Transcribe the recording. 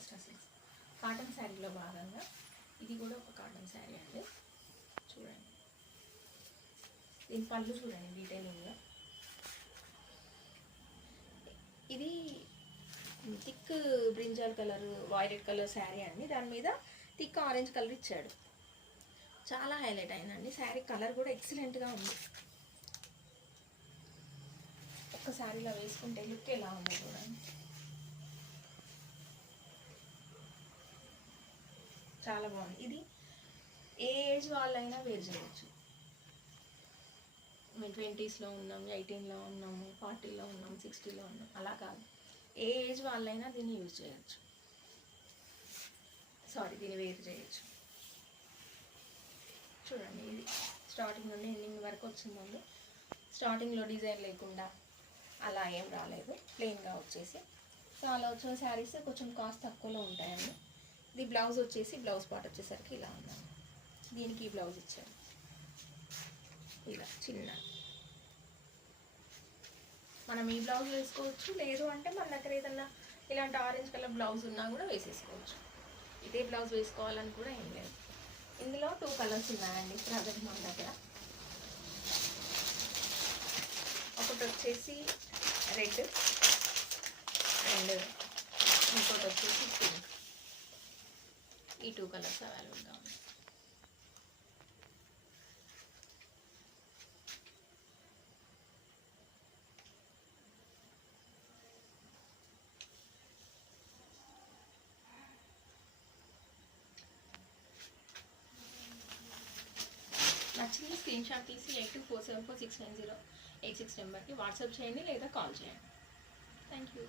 Cost అసలు. Cotton శారీలో భాగంగా ఇది కూడా ఒక కాటన్ శారీ అండి. చూడండి దీని పళ్ళు చూడండి డీటెయిలింగ్గా. ఇది thick brinjal colour violet colour sari అండి. దాని మీద థిక్ ఆరెంజ్ కలర్ ఇచ్చాడు. చాలా హైలైట్ అయిందండి శారీ. కలర్ కూడా ఎక్సలెంట్గా ఉంది. ఒక్క శారీలో వేసుకుంటే లుక్ ఎలా ఉంది చూడండి. చాలా బాగుంది. ఇది ఏ ఏజ్ వాళ్ళైనా వేర్ చేయవచ్చు. మేము 20స్లో ఉన్నాము, 18లో ఉన్నాము, 40లో ఉన్నాము, 60లో ఉన్నాము, అలా కాదు. ఏ ఏజ్ వాళ్ళైనా దీన్ని యూజ్ చేయొచ్చు. దీన్ని వేర్ చేయొచ్చు. చూడండి ఇది స్టార్టింగ్ నుండి ఎండింగ్ వరకు వచ్చిందండి. స్టార్టింగ్లో డిజైన్ లేకుండా అలా ఏం రాలేదు, ప్లెయిన్గా వచ్చేసి. సో అలా వచ్చిన శారీస్ కొంచెం కాస్ట్ తక్కువలో ఉంటాయండి. ఇది బ్లౌజ్ వచ్చేసి బ్లౌజ్ పార్ట్ వచ్చేసరికి ఇలా ఉందండి. దీనికి బ్లౌజ్ ఇచ్చారు ఇలా చిన్న. మనం ఈ బ్లౌజ్ వేసుకోవచ్చు, లేదు అంటే మన దగ్గర ఏదన్నా ఇలాంటి ఆరెంజ్ కలర్ బ్లౌజ్ ఉన్నా కూడా వేసేసుకోవచ్చు. ఇదే బ్లౌజ్ వేసుకోవాలని కూడా ఏం లేదు. ఇందులో 2 కలర్స్ ఉన్నాయండి ప్రజెంట్ మన దగ్గర. ఒకటి వచ్చేసి రెడ్ అండ్ ఇంకోటి వచ్చేసి పింక్. ఈ 2 కలర్స్ అవైలబుల్గా ఉన్నాయి. నచ్చింది స్క్రీన్ షాట్ తీసి 8247469086 నెంబర్కి వాట్సాప్ చేయండి లేదా కాల్ చేయండి. Thank you.